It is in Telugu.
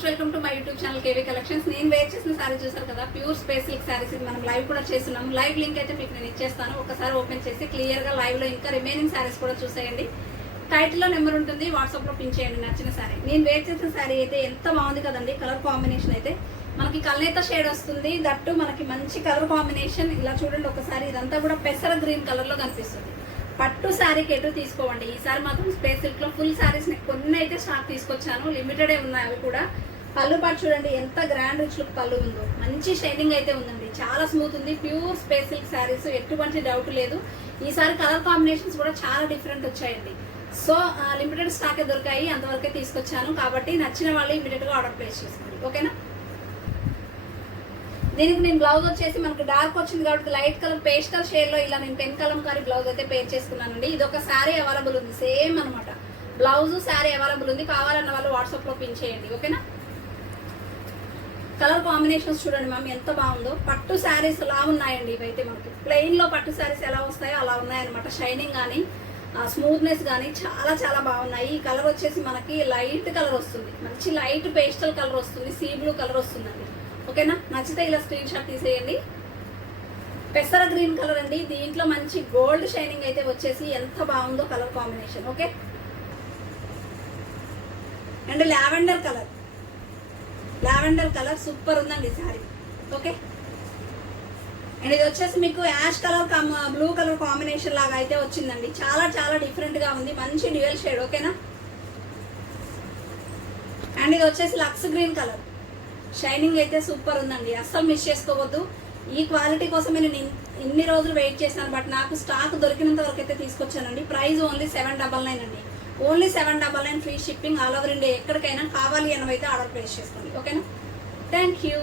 Most welcome to my YouTube channel KV collections. నేను వేర్ చేసిన సారీ చూసారు కదా, ప్యూర్ స్పేస్ సిల్క్ సారీస్. ఇది మనం లైవ్ కూడా చేస్తున్నాం. లైవ్ లింక్ అయితే మీకు నేను ఇచ్చేస్తాను. ఒకసారి ఓపెన్ చేసి క్లియర్ గా లైవ్ లో ఇంకా రిమైనింగ్ సారీస్ కూడా చూసేయండి. టైటిల్ లో నెంబర్ ఉంటుంది, వాట్సాప్ లో పిన్ చేయండి నచ్చిన సారీ. నేను వేర్ చేసిన సారీ అయితే ఎంత బాగుంది కదండి. కలర్ కాంబినేషన్ అయితే మనకి కల్నేత షేడ్ వస్తుంది. దట్టు మనకి మంచి కలర్ కాంబినేషన్. ఇలా చూడండి ఒకసారి, ఇదంతా కూడా పెసర గ్రీన్ కలర్ లో కనిపిస్తుంది. పట్టు శారీకి ఎటు తీసుకోవండి. ఈసారి మాత్రం స్పేస్ సిల్క్ లో ఫుల్ శారీస్ కొన్ని అయితే స్టాక్ తీసుకొచ్చాను. లిమిటెడే ఉన్నాయి అవి కూడా. పళ్ళు పాటు చూడండి ఎంత గ్రాండ్ రిచ్ లుక్ పళ్ళు ఉందో. మంచి షైనింగ్ అయితే ఉందండి, చాలా స్మూత్ ఉంది. ప్యూర్ స్పేస్ సిల్క్ శారీస్, ఎటువంటి డౌట్ లేదు. ఈసారి కలర్ కాంబినేషన్స్ కూడా చాలా డిఫరెంట్ వచ్చాయండి. సో లిమిటెడ్ స్టాకే దొరికాయి, అంతవరకే తీసుకొచ్చాను. కాబట్టి నచ్చిన వాళ్ళు ఇమీడియట్ గా ఆర్డర్ ప్లేస్ చేసుకోండి, ఓకేనా. దీనికి నేను బ్లౌజ్ వచ్చేసి మనకు డార్క్ వచ్చింది కాబట్టి లైట్ కలర్ పేస్టల్ షేడ్ లో ఇలా నేను పెన్ కలంకారీ బ్లౌజ్ అయితే పేర్ చేసుకున్నానండి. ఇది ఒక శారీ అవైలబుల్ ఉంది, సేమ్ అనమాట. బ్లౌజ్ శారీ అవైలబుల్ ఉంది. కావాలన్న వాళ్ళు వాట్సాప్ లో పిన్ చేయండి, ఓకేనా. కలర్ కాంబినేషన్స్ చూడండి మ్యామ్ ఎంత బాగుందో. పట్టు శారీస్ ఎలా ఉన్నాయండి ఇవైతే. మనకి ప్లెయిన్ లో పట్టు శారీస్ ఎలా వస్తాయో అలా ఉన్నాయన్నమాట. షైనింగ్ కానీ స్మూత్నెస్ కానీ చాలా చాలా బాగున్నాయి. ఈ కలర్ వచ్చేసి మనకి లైట్ కలర్ వస్తుంది, మంచి లైట్ పేస్టల్ కలర్ వస్తుంది, సీ బ్లూ కలర్ వస్తుందండి, ఓకేనా. నచ్చితే ఇలా స్క్రీన్ షాట్ తీసేయండి. పెసర గ్రీన్ కలర్ అండి. దీంట్లో మంచి గోల్డ్ షైనింగ్ అయితే వచ్చేసి ఎంత బాగుందో colour combination, okay. And lavender colour super ఉందండి సారీ, ఓకే. అండ్ ఇది వచ్చేసి మీకు ash colour blue colour combination లాగా అయితే వచ్చిందండి. చాలా చాలా డిఫరెంట్ గా ఉంది, మంచి డ్యూయల్ షేడ్, ఓకేనా. అండ్ ఇది వచ్చేసి లక్స్ గ్రీన్ కలర్. షైనింగ్ అయితే సూపర్ ఉందండి, అస్సలు మిస్ చేసుకోవద్దు. ఈ క్వాలిటీ కోసమే నేను ఇన్ని రోజులు వెయిట్ చేశాను. బట్ నాకు స్టాక్ దొరికినంత వరకు అయితే తీసుకొచ్చానండి. ప్రైస్ ఓన్లీ 799 అండి. Only 799, free shipping all over India. ఎక్కడికైనా కావాలి అన్నవైతే ఆర్డర్ ప్లేస్ చేసుకోండి, ఓకేనా. Thank you.